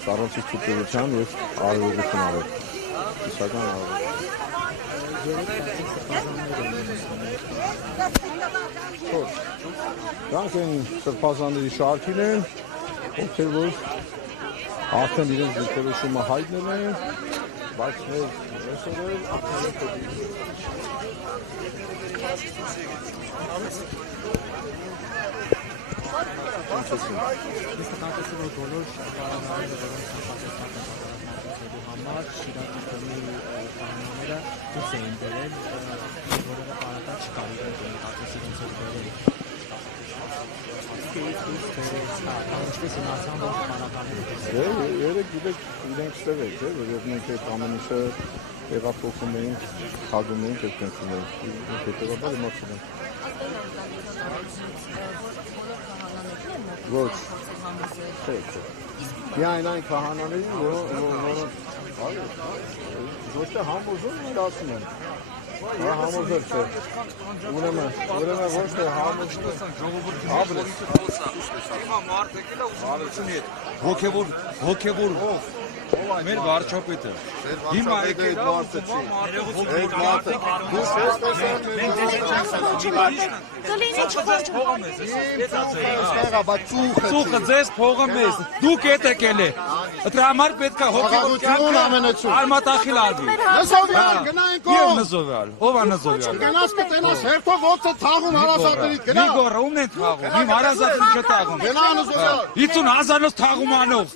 Առանցից ցուցության եւ արարողություն արել։ Իսկական արարող։ Դրանք են սրբազանների շարքին են, ովքեր որ արդեն իրենց դիրքորոշումը հայտնել են, բայց մեր այսօր երեք գիտեք իրենք ստեղ եք, որով մենք այդ ամեն ինչը տեղափոխում էինք, հագում էինք այդ կենցում էինք, հետևաբար իմացել ենք։ Ոչ, միայն այն քահանաներին, որոնց ոչ թե համոզում են ասում են, համոզել չէ, ուրեմն ոչ թե համոզում հոգևոր մեր վարչապետը հիմա եկել ծուխը ձեզ փողը մեզ դուք եք եկել դրա համար պետք է հոգևոր արմատախիլ արվի Նզովյալ ով է Նզովյալ գնաս կտենաս հերթով ոնց է թաղում հարազատներից գնա մի գոռ ումն են թաղում իմ հարազատին չէ թաղում գնա Նզովյալ 50,000-ով թաղում անող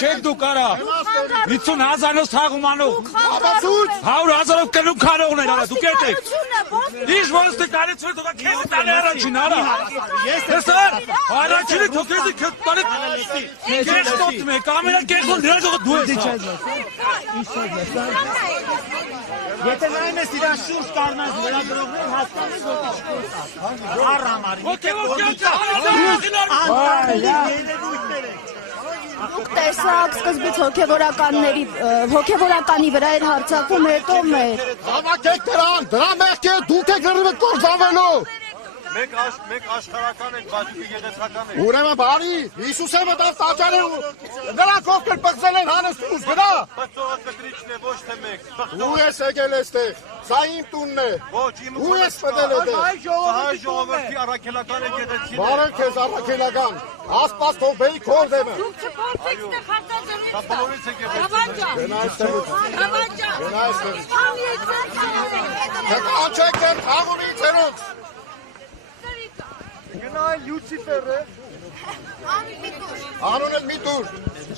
չեք դու կարա 50,000-ով թաղում անող 100,000-ով կնում քանողներ արա դուք եք Ինչ ոնց դե կարեց որ դուք քեզ տալի առաջին արա Տեսար առաջինը դուք քեզ տալի քեզ ստոտ մեկ կամերա կերտում դրա դու ես Եթե նայում ես իրան շուրջ կառնած լրագրողներ հասկանում որ առամարի Դուք տեսաք սկզբից հոգևորականի վրա էր հարձակվում, հետո մեր Հավաքեք դրա մեղքի դուք եք լրիվ կործանվելու Մենք աշխարհական ենք, բայց գեղեցկական ենք։ Ուրեմն բարի, Հիսուսը մտավ տաճարը նրանք ովքեր բղձել են հանստուս գնա։ Բայց ծողոց կտրիչն է, ոչ թե մեկ։ Ու ես եկել էստեղ, սա իմ տունն է։ Ոչ, իմ Ու ես մտել էստեղ։ Հայ ժողովրդի առաքելական է գեղեցկին։ Բարև քեզ առաքելական։ Աստված թող բերի քոր դեմը։ Դուք չփորձեք ստեղ հարցազրույց։ Դա բոլորից է գեղեցկին։ Գնա այստեղ։ Գնա այստեղ։ Կանչեք դեմ խաղումի ցերոց։ Գնա այլ Լյուցիֆերը։ Անուն էլ մի տուր։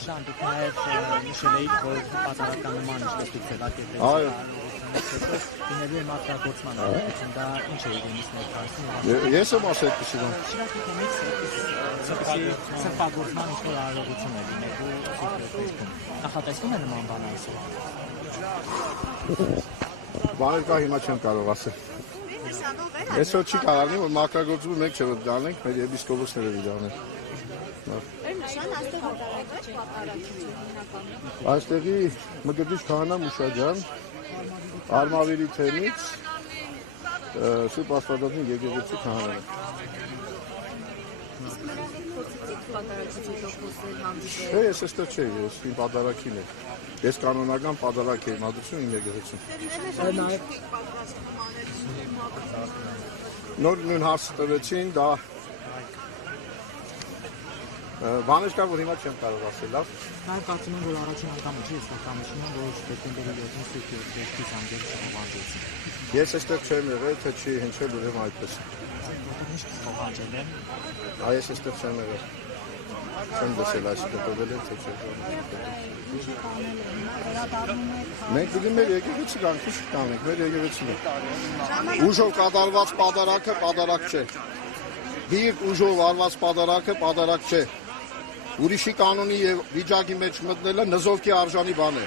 Շանդիկ նաև նշել էիք որ պատահական նման ինչպես դուք ձևակերպել Այո։ Իների մարտակոծման արդյունքում դա ինչ է իրենից ներկայացնում Ես եմ ասել այդպիսի բան։ Սրբագործման ինչ-որ արարողություն է լինելու սրբերտում Նախատեսվում է նման բան այսօր Բաներ կա հիմա չեմ կարող ասել Այսօր չի կարողանի, որ մակրագործումը մենք չէ որ դանենք, մեր եպիսկոպոսները դանենք Այստեղի մկրտիչ քահանա Մուշաջան Արմավիրի թեմից Սուրբ Աստվածածին եկեղեցի քահանան է Ես այստեղ չէի, ես իմ պատարագին է Ես կանոնական պատարագ եմ հատուցում իմ եկեղեցում Նոր նույն հարցը տվեցին, դա բաներ կա, որ հիմա չեմ կարող ասել, լավ։ Նաև կարծում եմ, որ առաջին անգամ չի ես կանոնում, որ դեկտեմբերի 7-ին սուպերդեստի զանգեր չհանջեցին։ Ես այստեղ չեմ եղել, թե չի հնչել ուրեմն այդպես։ Որտեղ ինչ կհանջել են։ Այս այստեղ չեմ եղել։ Չեմ դասել այս կտովել է, թե չէ։ Մենք պիտի մեր եկեղեցի կանք, ինչ կանենք, մեր եկեղեցին է։ Ուժով կատարված պատարագը պատարագ չէ։ Բիրտ ուժով արված պատարագը պատարագ չէ։ Ուրիշի կանոնի եւ վիճակի մեջ մտնելը նզովքի արժանի բան է։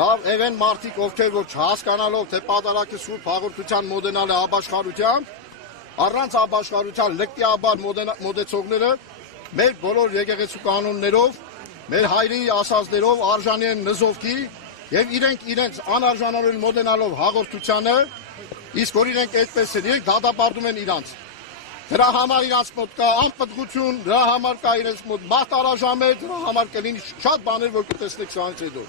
Լավ, evեն մարդիկ ովքեր որ չհասկանալով թե պատարագը սուրբ հաղորդության մոդենալ է աբաշխարությամբ, առանց աբաշխարության լկտիաբար մոդեցողները մեր բոլոր եկեղեցու կանոններով, մեր հայրի ասածներով արժանի են նզովքի եւ իրենց անարժանորեն մոդենալով հաղորդությանը, իսկ որ իրենք այդպես են, իրենք դատապարտում են իրանց։ Դրա համար իրաց մոտ կա անպտղություն, դրա համար կա իրենց մոտ մարտարաժամեր, դրա համար կլինի շատ բաներ, որ կտեսնեք սրանից հետո։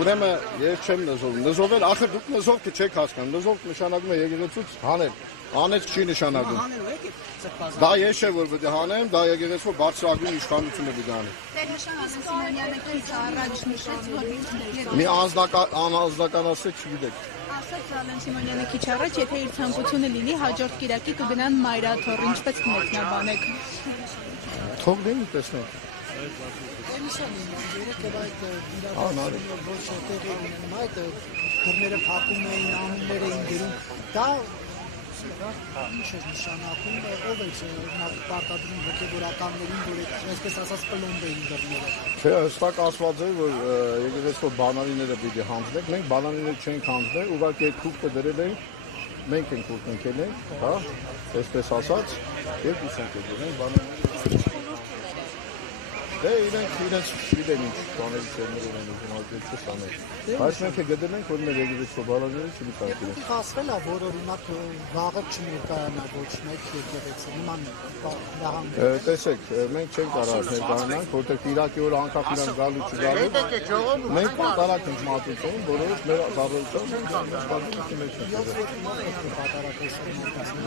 Ուրեմն ես չեմ նզովում։ Նզովել, ախր դուք նզով չեք հասկանում։ Նզով նշանակում է եկեղեցուց հանել։ Անեց չի նշանակում։ Դա ես չէ որ պետք է հանեմ, դա եկեղեցու բարձրագույն իշխանությունը պետք է անի։ Տեր-նշան Սիմոնյանը քիչ առաջ նշեց, որ Մի անձնականացեք չգիտեք։ Ասաց Ալեն Սիմոնյանը քիչ առաջ, եթե իր ցանկությունը լինի, հաջորդ կիրակի կգնան Մայրաթոռ, ինչպես կմեկնաբանեք։ Թող լինի տեսնենք։ Դռները փակում էին, անուններ էին գրում, դա ինչ է նշանակում, ով է պարտադրում հոգևորականներին, որ այսպես ասած պլոմբ էին դռները։ Չէ, հստակ ասված է, որ եկեղեցու բանալիները պիտի հանձնեք, մենք բանալիները չենք հանձնել, ուղղակի այդ քուկը դրել ենք, մենք ենք ուղղնքել ենք, հա, այսպես ասած, եւ դուսանք ենք բանալիները։ Դե իրենք գիտեն ինչ բաներ ծերներ ունեն ուղղակի չանեն։ Բայց մենք գտել ենք, որ մեր եկեղեցու բանալիները չմիտարկել են։ Հասվել է, որ օրինակ վաղը չներկայանա ոչ մեկ եկեղեցի, նման դահան։ Տեսեք, մենք չենք կարող ներկայանանք, որտեղ Իրաքի օր անկախ իրան գալու չգալու։ Մենք պատարակ ենք մատուցում, որովհետև մեր առողջության աշխատանքի մեջ ենք։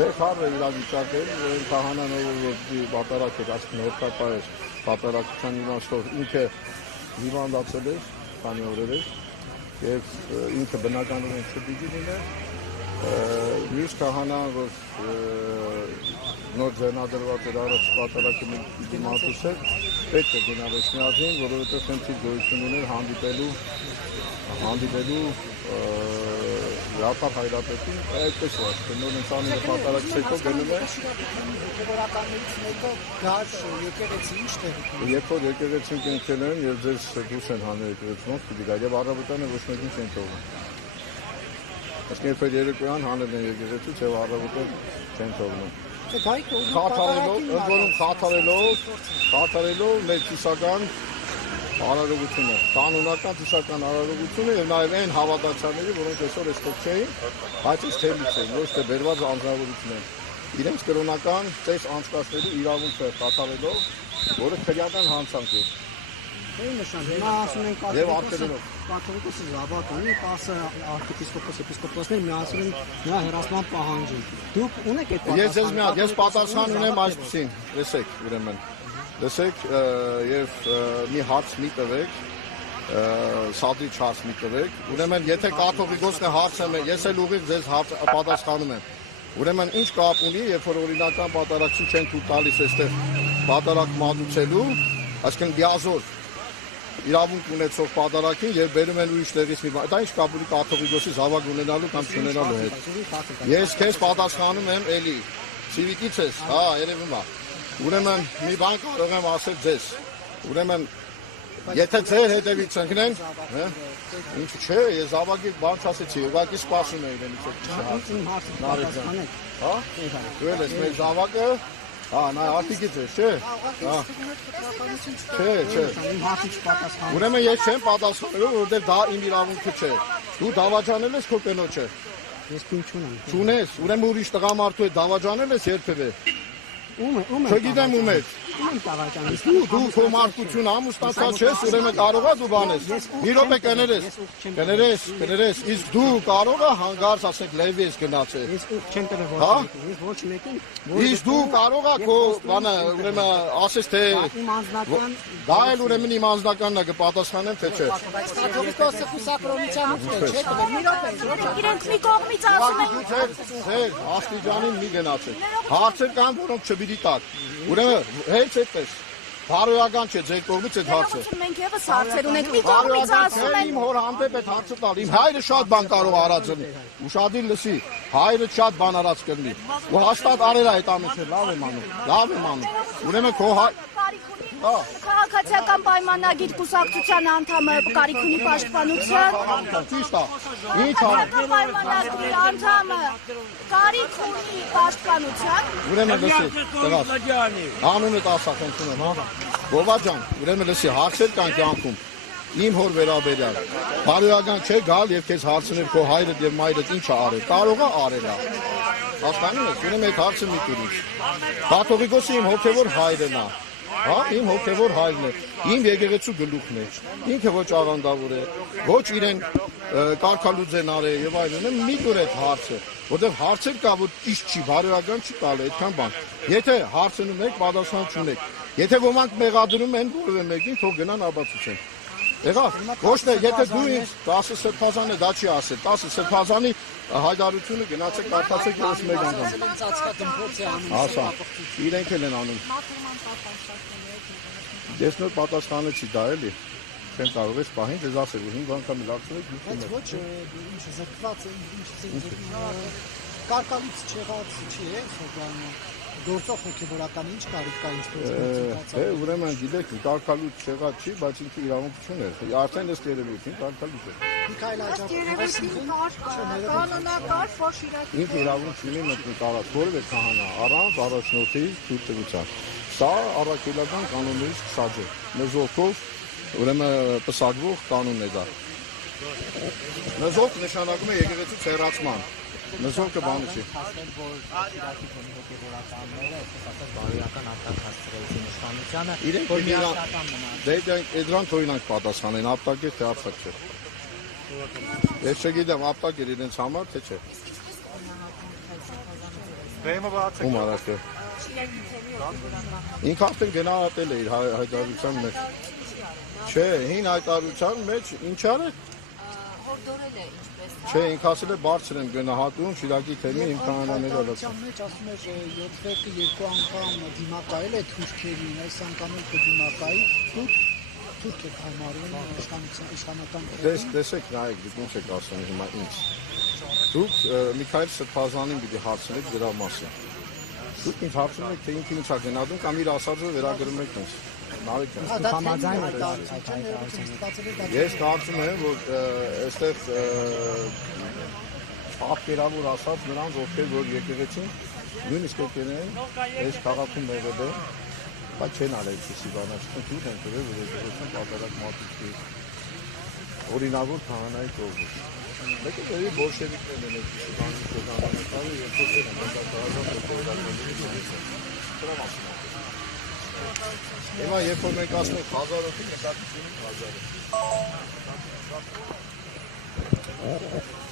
Դե խառը իրավիճակը, որ քահանանով պատարակ էր, ասում ներկայ պատարակության իմաստով ինքը հիվանդացել էր, քանի օրեր էր, եւ ինքը բնականորեն չպիտի լիներ։ Մյուս քահանան, որ նոր ձեռնադրված էր առաջ պատարակի դիմացել, պետք է գնալ Էջմիածին, որովհետեւ խնդիր գոյություն ուներ հանդիպելու Ռապար հայրապետին, այդպես է ասում, նոր ընծանիրը պատարակից հետո գնում է։ Հոգևորականներից մեկը գար եկեղեցի ինչ տեղի։ Երբ որ եկեղեցին կենքել են եւ ձեզ դուրս են հանել եկեղեցուց, պիտի գա եւ առավոտանը ոչ մեկին չեն թողում։ Իսկ երբ որ երեկոյան հանել են եկեղեցուց եւ առավոտը չեն թողնում։ Խաթարելով մեր ծիսական արարողությունը, կանոնական ծիսական արարողությունը եւ նաեւ այն հավատացյալները, որոնք այսօր այստեղ չէին, բայց այս թեմից են, ոչ թե բերված անձնավորություն են։ Իրենց կրոնական ծես անցկացնելու իրավունքը խաթարելով, որը քրեական հանցանք է։ Հիմա ասում են կաթողիկոսը զավակ ունի, 10 arczepiskopոսներ միասին նրա հեռացման պահանջին։ Դուք ունեք այդ Ես ձեզ մի հատ, ես պատասխան ունեմ այսպեսին, լսեք, ուրեմն։ Լսեք եւ մի հարց մի տվեք, սադրի հարց մի տվեք։ Ուրեմն եթե կաթողիկոսն է հարցում է, ես էլ ուղիղ ձեզ պատասխանում եմ։ Ուրեմն ինչ կապ ունի, երբ որ օրինական պատարակություն չեն թույլ տալիս այստեղ պատարակ մատուցելու, այսինքն դիազոր իրավունք ունեցող պատարակին եւ բերում են ուրիշ տեղից մի բան։ Դա ինչ կապ ունի կաթողիկոսի զավակ ունենալու կամ չունենալու հետ։ Ես քեզ պատասխանում եմ էլի։ Ցիվիկից ես, հա, երևում է։ Ուրեմն մի բան կարող եմ ասել ձեզ։ Ուրեմն եթե ձեր հետևից ընկնենք, հա, ինչ չէ, ես զավակի բան չասեցի, ուղղակի սպասում եմ իրենից։ Հա? Դու ես մեր զավակը, հա, նա արտիկից ես, չէ։ Հա։ Չէ։ Ուրեմն ես չեմ պատասխանելու, որովհետև դա իմ իրավունքը չէ։ Դու դավաճանել ես քո կնոջը։ Ես քիչ չունեմ։ Չունես, ուրեմն ուրիշ տղամարդու հետ դավաճանել ես երբևէ։ Ում Չգիտեմ ում հետ։ ում տաղաճանից։ Դու քո մարդկություն ամուսնացած ես, ուրեմն կարող ես դու բանես։ Մի րոպե կներես, իսկ դու կարող ես հանգարց ասենք լեվի ես գնացել։ Ես չեմ տվել Հա? ես ոչ մեկին։ Իսկ դու կարող ես քո բանը, ուրեմն ասես թե Իմ անձնական դա էլ ուրեմն իմ անձնականն է կպատասխանեմ թե չէ։ կաթողիկոսը խուսակրոնության հանդեպ չէ, տվել մի րոպե։ իրենք մի կողմից ասում են Ձեր աստիճանին մի գնացեք։ Հարցեր կան, որոնք չպիտի տաք։ Ուրեմն հենց այդպես։ Բարոյական չէ ձեր կողմից այդ հարցը։ մենք եւս հարցեր ունենք մի կողմից ասում են Իմ հոր հանդեպ այդ հարցը տալ։ Իմ հայրը շատ բան կարող արած լինի։ Ուշադիր լսի, հայրը շատ բան արած կլինի։ Ու հաստատ արել է այդ ամենը, լավ եմ անում։ Ուրեմն քո հայ Քաղաքացիական պայմանագիր կուսակցության անդամը կարիք ունի պաշտպանության։ Ճիշտ է։ Ինչ ա։ Քաղաքական պայմանագրի անդամը կարիք ունի պաշտպանության։ Ուրեմն լսի, տղաս։ Անունդ ասա խնդրում եմ, հա։ Գովա ջան, ուրեմն լսի, հարցեր կան կյանքում։ Իմ հոր վերաբերյալ։ Բարոյական չէ գալ եւ քեզ հարցնել քո հայրդ եւ մայրդ ինչ ա արել։ Կարող է արել։ Հասկանում եք, ունեմ այդ հարցը մի տուրից։ Կաթողիկոսը իմ հոգևոր հայրն է։ Հա, իմ հոգևոր հայրն է, իմ եկեղեցու գլուխն է, ինքը ոչ աղանդավոր է, ոչ իրեն կարգալուծենար է եւ այլն, ունեմ մի տուր այդ հարցը, որտեղ հարցեր կա, որ ճիշտ չի, բարոյական չի տալը, այդքան բան։ Եթե հարցնում եք, պատասխան չունեք։ Եթե ոմանք մեղադրում են որևէ մեկին, թող գնան ապացուցեն։ Եղավ, ոչ թե եթե դու ինձ 10 սրբազան է, դա չի ասել, 10 սրբազանի հայտարարությունը գնացեք կարդացեք 31 անգամ։ Ասա, իրենք էլ են անում։ Ես նոր պատասխանեցի դա էլի, չեմ կարող ես պահին, ձեզ ասել, որ 5 անգամ լացրեք, Բայց ոչ ինչ զրկված է, ինչ կարկալից չեղած չի է, սոկանը գործող հոգևորական ինչ կարիք կա ինչ Դե ուրեմն գիտեք, կարկալուց չեղած չի, բայց ինքը իրավունք չուներ։ Արդեն ըստ երևույթին կարկալուց է։ Միքայել Կանոնակարգ ֆոշիրակ։ Ինքը իրավունք չունի մտնել տարած որևէ քահանա առանց առաջնորդի թույլտվության։ Սա առաքելական կանոններից քսած է։ Մեզ ողքով ուրեմն պսակվող կանոն է դա։ Մեզ ողք նշանակում է եկեղեցուց հեռացման։ Մեզ ողքը բանը չի։ Ասել, որ Շիրակի հոգևորականները, այսպես բարոյական արտահայտեցին իշխանությանը, Իրենք որ միասնական մնան։ Դե դրան թողինանք պատասխանեն, ապտակ է թե ապտակ չէ։ Ես չգիտեմ, ապտակ էր իրենց համար, թե չէ։ Բեմը բացեք։ Ում արած է։ Ինքը արդեն գնահատել է իր հայտարարության մեջ։ Չէ, հին հայտարարության մեջ ինչ արել։ Հորդորել է ինչպես։ Չէ, ինքը ասել է բարձր եմ գնահատում Շիրակի թեմի իմ կանոնները լսում։ մեջ ասում էր 7-ը երկու անգամ դիմակայել է թուրքերին, այս անգամ էլ կդիմակայի, դուք թուրք եք համարում իշխանական Տեսեք, նայեք, դուք ոնց եք ասում հիմա ինձ։ Դուք Միքայել Սրբազանին պիտի հարցնեք դրա մասին։ Դուք ինձ հարցնում եք, թե ինքը ինչ է գնահատում կամ իր ասածը վերագրում եք ինձ։ Նարեկ ջան։ համաձայն եք Ես կարծում եմ, որ այստեղ պատկերավոր ասած նրանց ովքեր որ եկեղեցին նույնիսկ եկել են այս քաղաքում եղել են, բայց չեն արել այսպիսի բանացում, դուք են գրել, որ եկեղեցին պատերակ մատուցի օրինավոր քահանայի կողմից։ Մեկը դեպի բոլշևիկներն են այսպիսի բանի շրջանակը, երբ որ են բնակարարական եկեղեցիների դրա մասին։ Հիմա երբ որ մենք ասում ենք 1000-ը, նկատի ունենք 1000-ը։